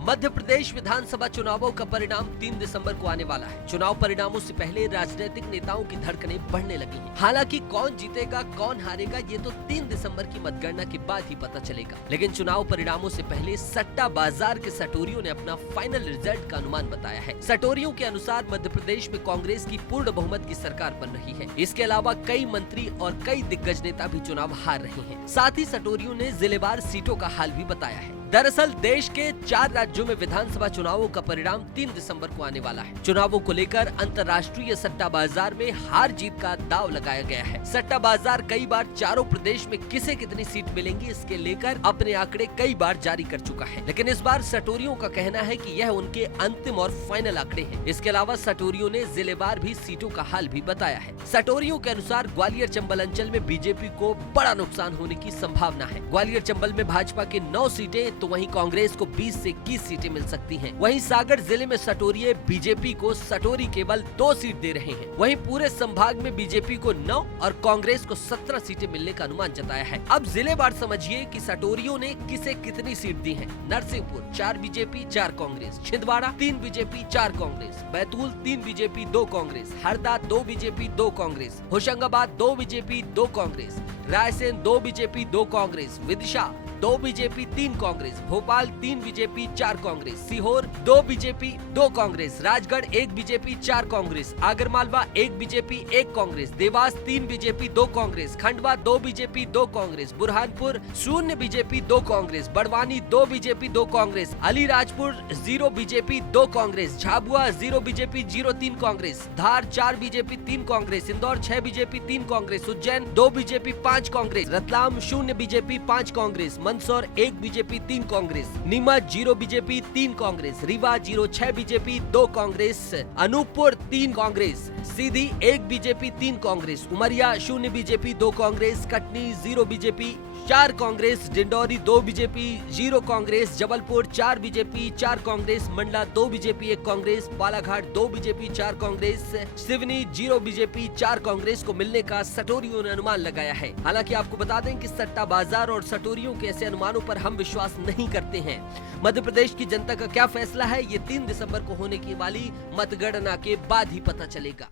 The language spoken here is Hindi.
मध्य प्रदेश विधानसभा चुनावों का परिणाम 3 दिसंबर को आने वाला है। चुनाव परिणामों से पहले राजनीतिक नेताओं की धड़कनें बढ़ने लगी हैं। हालांकि कौन जीतेगा कौन हारेगा ये तो 3 दिसंबर की मतगणना के बाद ही पता चलेगा। लेकिन चुनाव परिणामों से पहले सट्टा बाजार के सटोरियों ने अपना फाइनल रिजल्ट का अनुमान बताया है। सटोरियों के अनुसार मध्य प्रदेश में कांग्रेस की पूर्ण बहुमत की सरकार बन रही है। इसके अलावा कई मंत्री और कई दिग्गज नेता भी चुनाव हार रहे हैं। साथ ही सटोरियों ने जिलेवार सीटों का हाल भी बताया है। दरअसल देश के 4 राज्यों में विधानसभा चुनावों का परिणाम 3 दिसंबर को आने वाला है। चुनावों को लेकर अंतर्राष्ट्रीय सट्टा बाजार में हार जीत का दांव लगाया गया है। सट्टा बाजार कई बार चारों प्रदेश में किसे कितनी सीट मिलेंगी इसके लेकर अपने आंकड़े कई बार जारी कर चुका है। लेकिन इस बार सटोरियों का कहना है कि यह उनके अंतिम और फाइनल आंकड़े हैं। इसके अलावा सटोरियों ने जिलेवार भी सीटों का हाल भी बताया है। सटोरियों के अनुसार ग्वालियर चंबल अंचल में बीजेपी को बड़ा नुकसान होने की संभावना है। ग्वालियर चंबल में भाजपा की 9 सीटें तो वहीं कांग्रेस को 20 से 21 सीटें मिल सकती हैं। वहीं सागर जिले में सटोरिये बीजेपी को सटोरी केवल 2 सीट दे रहे हैं। वहीं पूरे संभाग में बीजेपी को 9 और कांग्रेस को 17 सीटें मिलने का अनुमान जताया है। अब जिलेवार समझिए कि सटोरियों ने किसे कितनी सीट दी है। Narsinghpur 4 BJP 4 Congress, Chhindwara 3 BJP 4 Congress, Betul 3 BJP 2 Congress, Harda 2 BJP 2 Congress, Hoshangabad 2 BJP 2 Congress, Raisen 2 BJP 2 Congress, Vidisha 2 BJP 3 Congress, Bhopal 3 BJP 4 Congress, Sehore 2 BJP 2 Congress, Rajgarh 1 BJP 4 Congress, Agar Malwa 1 BJP 1 Congress, Dewas 3 BJP 2 Congress, Khandwa 2 BJP 2 Congress, Burhanpur 0 BJP 2 Congress, Barwani 2 BJP 2 Congress, Alirajpur 0 BJP 2 Congress, Jhabua 0 BJP 03 Congress, धार 4 BJP 3 Congress, Indore 6 BJP 3 Congress, Ujjain 2 BJP 5 Congress, Ratlam 0 BJP 5 Congress, Mandsaur 1 BJP 3 Congress, Neemuch 0 BJP 3 Congress, Rewa 06 BJP 2 Congress, Anuppur 3 Congress, सीधी 1 BJP 3 Congress, Umaria 0 BJP 2 Congress, Katni 0 BJP 4 Congress, Dindori 2 BJP 0 Congress, Jabalpur 4 BJP 4 Congress, Mandla 2 BJP 1 Congress, Balaghat 2 BJP 4 Congress, Seoni 0 BJP 4 Congress को मिलने का सटोरियों ने अनुमान लगाया है। हालांकि आपको बता दें कि सट्टा बाजार और सटोरियों के ऐसे अनुमानों पर हम विश्वास नहीं करते हैं। मध्य प्रदेश की जनता का क्या फैसला है ये 3 दिसंबर को होने की वाली मतगणना के बाद ही पता चलेगा।